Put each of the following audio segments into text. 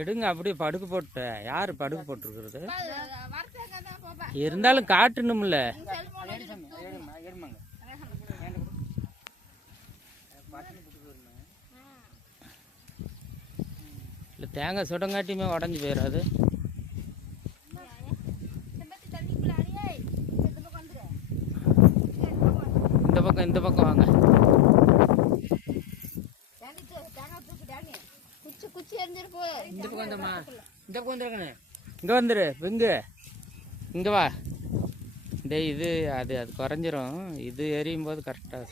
எடுங்க அப்படியே படுக்க போட்ட. யாரு படுக்க போட்டுருக்குறது? இருந்தாலும் காட்டணும்ல. இல்லை தேங்காய் சுடங்காட்டியுமே உடஞ்சி போயிடாது. இந்த பக்கம் வாங்க. இந்த பக்கம் வந்தம்மா. இந்த பக்கம் வந்துருக்கண்ணே. இங்கே வந்துரு. இங்கே வா. இது அது குறைஞ்சிரும். இது எரியும் போது கரெக்டாக.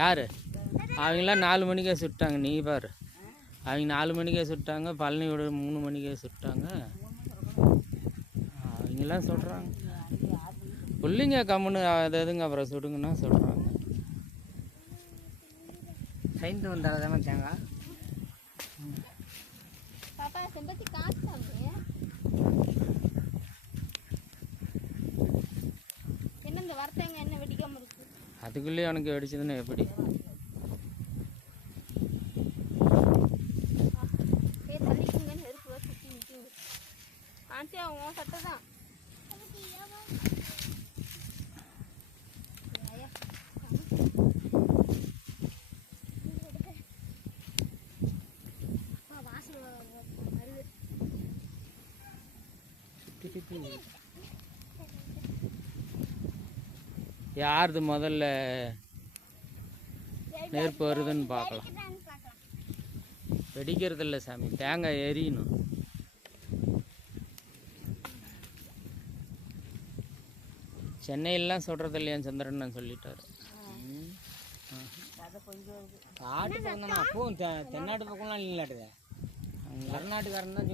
யார் அவங்களாம் 4 மணிக்கே சுட்டாங்க. நீ பாரு, அவங்க 4 மணிக்கே சுட்டாங்க. பழனியோட 3 மணிக்கே சுட்டாங்க. அவங்களாம் சொல்கிறாங்க. பிள்ளைங்க கம்முன்னு அது எதுங்க அப்புறம் சுடுங்கன்னா சொல்கிறாங்க. சைந்து வந்தால் தானே தேங்காய். அதுக்குள்ளேயே உனக்கு வெடிச்சதுன்னு எப்படி? யாருது முதல்ல நெருப்பு வருதுன்னு பார்க்கலாம். வெடிக்கிறது இல்லை சாமி, தேங்காய் எரியணும். சென்னையிலாம் சொல்றது இல்லையான்னு சந்திரன் சொல்லிட்டாரு. காட்டு பக்கம் தானே. அப்பவும் தென்னாட்டு பக்கம்லாம் இல்லைன்னாட்டுது. கர்நாடகாரன் தான் சொல்கிறேன்.